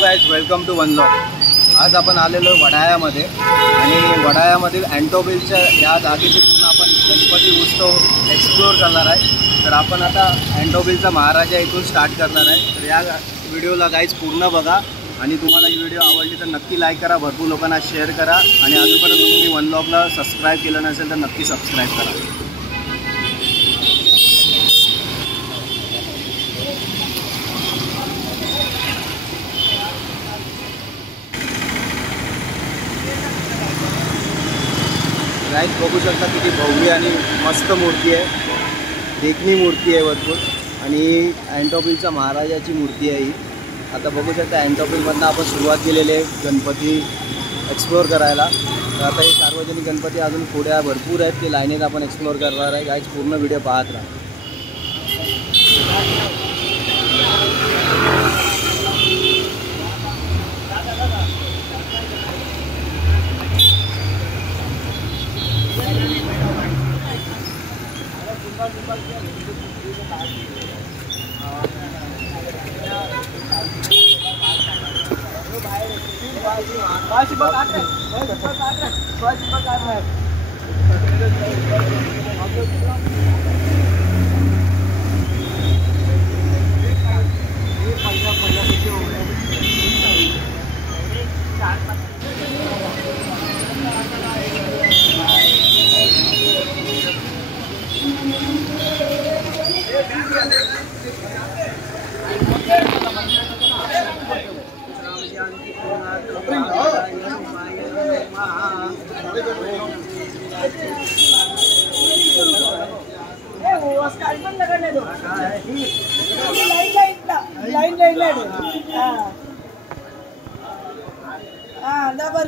Guys, welcome to one log. आज आपण आलेलो वडाळ्यामध्ये आणि वडाळ्यामधील अँटोबिलच्या या जागेचे पूर्ण आपण गणपती उत्सव एक्सप्लोर करणार आहे। तर आपण आता अँटोबिलचा महाराजा इथून स्टार्ट करणार आहे। तर या व्हिडिओला गाइस पूर्ण बघा आणि तुम्हाला ही व्हिडिओ आवडली तर नक्की लाईक करा, भरपूर लोकांना शेअर करा आणि अजूनपर्यंत तुम्ही वन लॉगला सबस्क्राईब केलं नसेल तर नक्की सबस्क्राईब करा। गाइस बघू शकता किती भव्य आणि मस्त मूर्ती आहे, देखणी मूर्ती आहे भरपूर आणि अँटोबिलच्या महाराजाची मूर्ती आहे ही। आता बघू शकता अँटोबिलमधनं आपण सुरुवात केलेली आहे गणपती एक्सप्लोअर करायला। तर आता हे सार्वजनिक गणपती अजून पुढे भरपूर आहेत, ते लाईनीत आपण एक्सप्लोअर करणार आहे। गाइस पूर्ण व्हिडिओ पाहत राहा।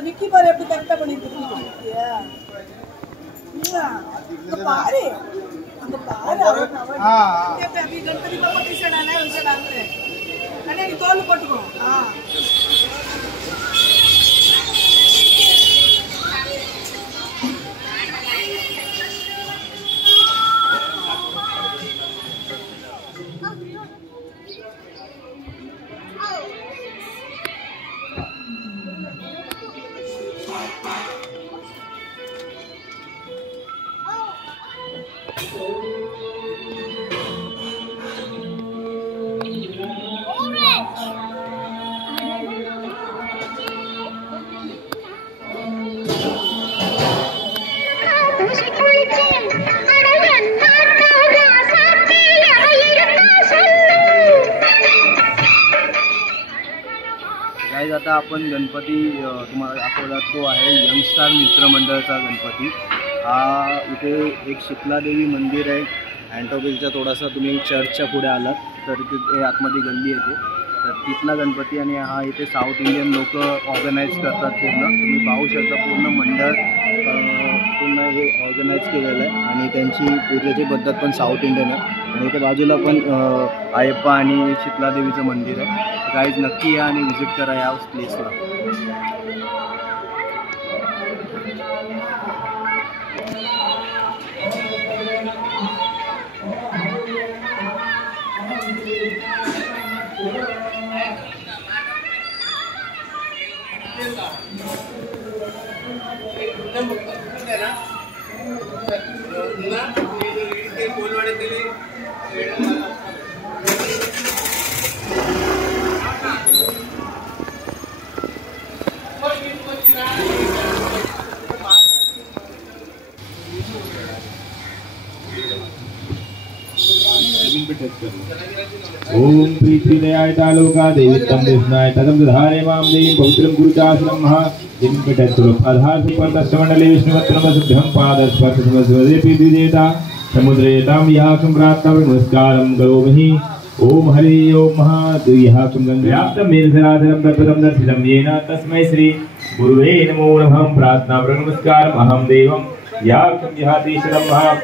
विकी पर एप्पडी करेक्टा பண்ணிட்டு பாரு அந்த பாரு அभी गणपति बाबा टी-शर्ट आना है उसे डाल रहे अरे ये तोल पटको हां गाइस आता आपण गणपती तुम्हाला दाखवला तो आहे यंगस्टार मित्र मंडळाचा गणपती। हा इथे एक शीतलादेवी मंदिर आहे अँटोबिलच्या थोडासा तुम्ही चर्चच्या पुढे आलात तर तिथे आतमध्ये गल्ली येते, तर तिथला गणपती आणि हा इथे साऊथ इंडियन लोक ऑर्गनाईज करतात पूर्ण। तुम्ही पाहू शकता पूर्ण मंडळ पूर्ण हे ऑर्गनाईज केलेलं आहे आणि त्यांची पूजेची पद्धत पण साऊथ इंडियन आहे। आणि इथे बाजूला पण आयप्पा आणि शीतलादेवीचं मंदिर आहे। गाइस नक्की या आणि विजिट करा या प्लेसला। ओम प्रीतिदयाय तालोका देवितं देवनाय तदं दधारे मां देवीं पवित्रं गुरुचासनं महा जिन पिटत्तुल आधार सुपरदशमंडले विष्णुवत्तमसुभ्यं पादस्पर्शसमस्वदेपि द्विजेता समुद्रेतां याकं प्राप्तं नमस्कारं करोमि। ओम हरि ओम महादेव्याकं गंगाप्तं मेलधराधरं प्रपदं दर्शितं येन तस्मै श्री गुरुवे नमो नमः। प्रार्थना नमस्कारम् अहं देवं याकं यहातीशरं महा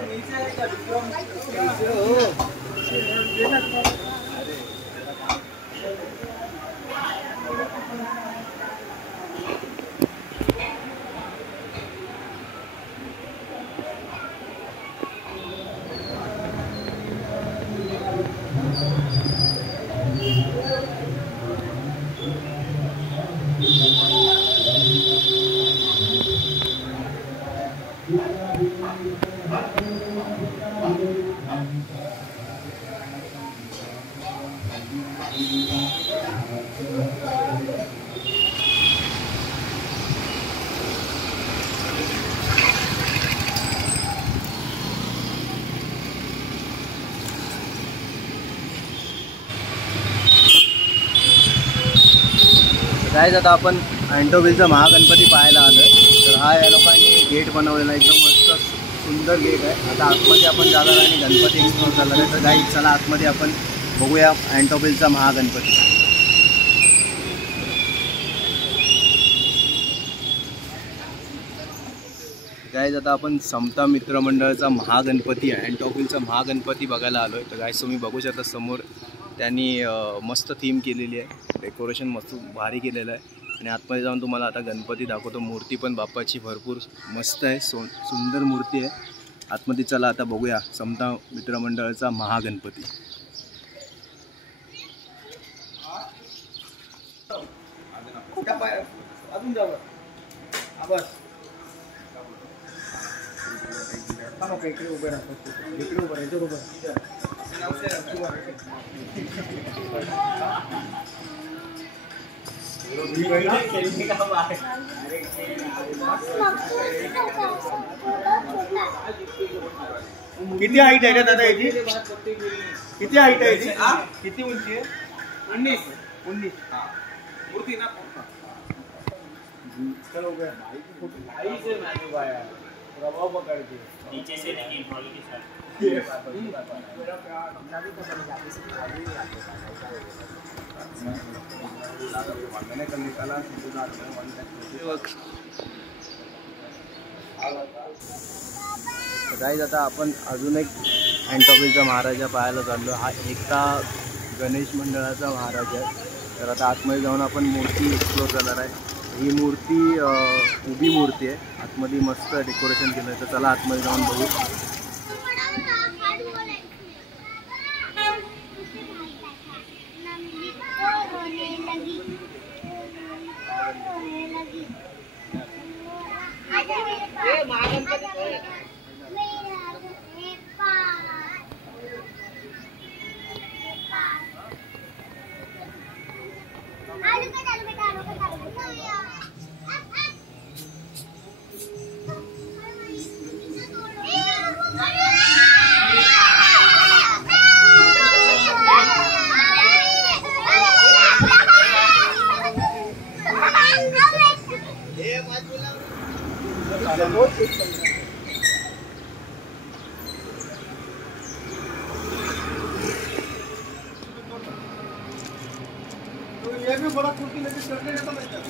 गाईज आता आपण अँटोबिलचा महागणपती पाहायला आलो आहे. तर हा या लोकांनी गेट बनवलेला एकदम मस्त सुंदर गेट आहे. आता आतमध्ये आपण जाणार आणि गणपती एक्सप्लोर करणार आहे. तर गाईज चला आतमध्ये आपण बघूया अँटोबिलचा महागणपती. गाईज आता आपण समता मित्रमंडळाचा महागणपती अँटोबिलचा महागणपती बघायला आलो आहे. तर गाईज तुम्ही बघू शकता समोर त्यांनी मस्त थीम केलेली आहे. डेकोरेशन मस्त भारी केलेलं आहे. आणि आतमध्ये जाऊन तुम्हाला आता गणपती दाखवतो. मूर्ती पण बाप्पाची भरपूर मस्त आहे. सुंदर मूर्ती आहे. आतमध्ये चला आता बघूया समता मित्रमंडळाचा महागणपती. किती हाईट आहे रे दादा याची? किती हाईट आहे याची? किती उंची आहे? 19. हाँ मूर्ति ना चलो गया भाई से मैंने पाया प्रभाव पकड़ के नीचे से लेकिन ट्रॉली के साथ मेरा प्यार हमने भी तो जाती से आगे ही आते मैंने कल निकाला गाईज आता आपण अजून एक अँटोबिलचा महाराजा पाहायला चाललो. हा एकता गणेश मंडळाचा महाराज आहे. तर आता आतमध्ये जाऊन आपण मूर्ती एक्सप्लोर करणार आहे. ही मूर्ती उभी मूर्ती आहे. आतमध्ये मस्त डेकोरेशन केलं आहे. तर चला आतमध्ये जाऊन बघू. ये भी बड़ा कुर्सी लेके चलने का लगता है.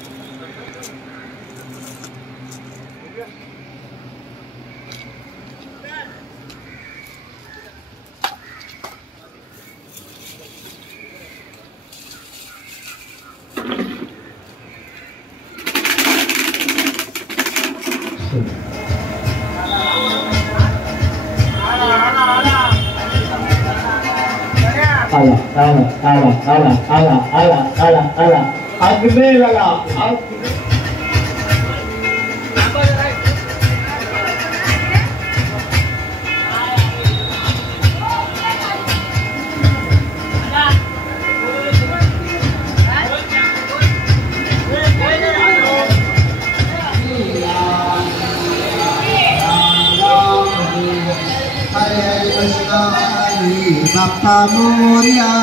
Bappa Moria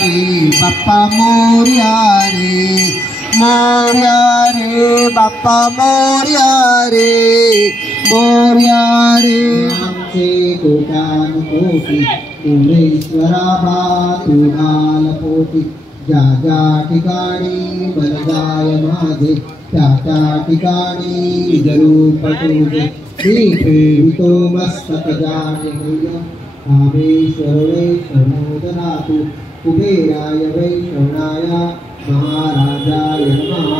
re, Bappa Moria re, Bappa Moria re. Amche kotan koti, Pureshwara bhatu nalapoti. Ja ठिकाणी बलदाय माझे, त्या ठिकाणी जरूप तुझे. दीपितो मस्तक जाने कामेश्वर वैष्णवोदनातु कुबेराय वैष्णवाय महाराजाय नमः.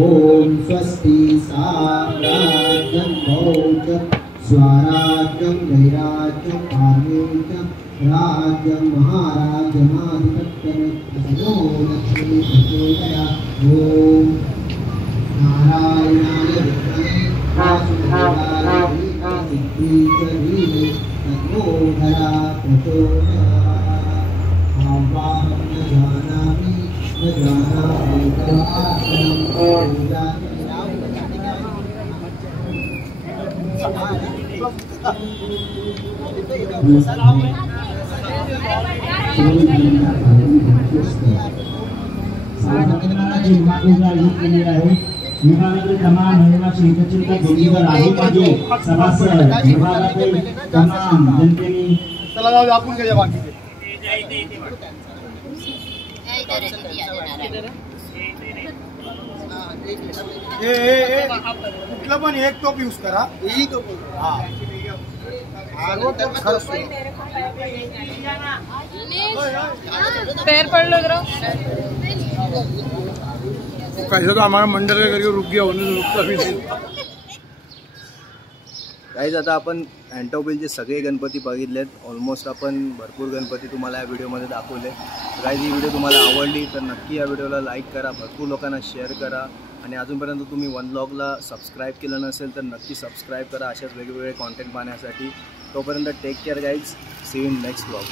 ओम स्वस्ति साम्राज्यं भौचं स्वराज्यं वैराज्यं पारमेयं राज्यं महाराजमाधिपत्यं ततो लक्ष्मी प्रचोदयात्. ओम नारायणाय विद्महे वासुदेवाय धीमहि तन्नो धरा प्रचोदयात्. आवाहं न जानामि तवासनं सत्यनारायणाची विभागपूजा आयोजित केली आहे. विभागातील तमाम रहिवासी एकत्रित बोलणीवर आजूबाजू सभासद विभागातील तमाम जनतेने चला जाऊ आपण घ्या बाकीचे. कुठलं पण एक टोप यूज करा. पैर पड़ लो जरा. कैसे तो हमारा मंडल का करके रुक गया होने रुकता भी नहीं. गाईज आता आपण अँटोबिलचे सगळे गणपती बघितलेत. ऑलमोस्ट आपण भरपूर गणपती तुम्हाला या व्हिडिओमध्ये दाखवले. गाईज ही व्हिडिओ तुम्हाला आवडली तर नक्की या व्हिडिओला लाईक करा, भरपूर लोकांना शेअर करा आणि अजूनपर्यंत तुम्ही वन ब्लॉगला सबस्क्राईब केलं नसेल तर नक्की सबस्क्राईब करा अशाच वेगवेगळे कॉन्टेंट पाहण्यासाठी. तोपर्यंत take care guys. See you in next blog.